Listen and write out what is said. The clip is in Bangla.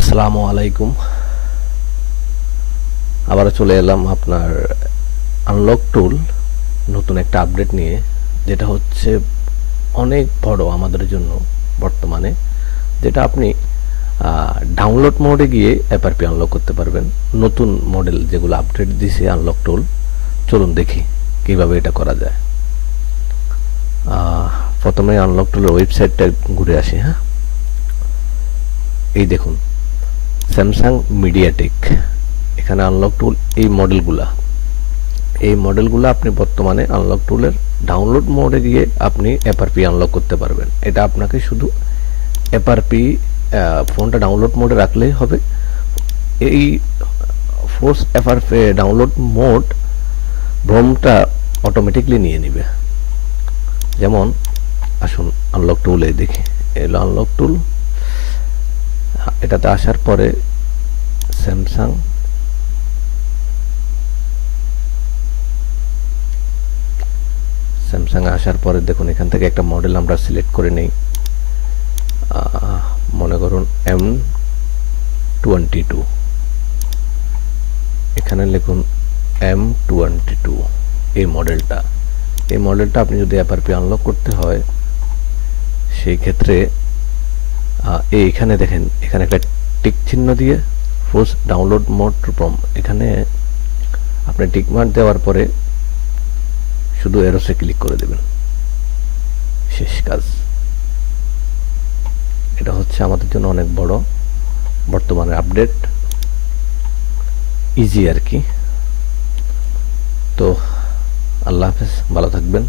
আসসালামু আলাইকুম। আবারও চলে এলাম আপনার আনলক টুল নতুন একটা আপডেট নিয়ে, যেটা হচ্ছে অনেক বড় আমাদের জন্য বর্তমানে, যেটা আপনি ডাউনলোড মোডে গিয়ে অ্যাপারপি আনলক করতে পারবেন। নতুন মডেল যেগুলো আপডেট দিছে আনলক টুল, চলুন দেখি কিভাবে এটা করা যায়। প্রথমে আনলক টুলের ওয়েবসাইটটা ঘুরে আসি। হ্যাঁ, এই দেখুন স্যামসাং মিডিয়াটেক, এখানে আনলক টুল এই মডেলগুলো আপনি বর্তমানে আনলক টুলের ডাউনলোড মোডে গিয়ে আপনি অ্যাপারপি আনলক করতে পারবেন। এটা আপনাকে শুধু অ্যাপারপি ফোনটা ডাউনলোড মোডে রাখলেই হবে। এই ফোর্স অ্যাপারপি ডাউনলোড মোড ব্রোমটা অটোমেটিকলি নিয়ে নেবে। যেমন আসুন আনলক টুলে দেখি, এলো আনলক টুল। এটাতে আসার পরে স্যামসাং আসার পরে দেখুন এখান থেকে একটা মডেল আমরা সিলেক্ট করে নেই। মনে করুন M22, এখানে লিখুন M22। এই মডেলটা আপনি যদি অ্যাপারপি আনলক করতে হয় সেই ক্ষেত্রে এইখানে দেখেন, এখানে একটা টিক চিহ্ন দিয়ে ফোর্স ডাউনলোড মোড ফ্রম, এখানে আপনি টিক মার্ক দেওয়ার পরে শুধু এরোসে ক্লিক করে দেবেন, শেষ কাজ। এটা হচ্ছে আমাদের জন্য অনেক বড় বর্তমানে আপডেট, ইজি আর কি। তো আল্লাহ হাফেজ, ভালো থাকবেন।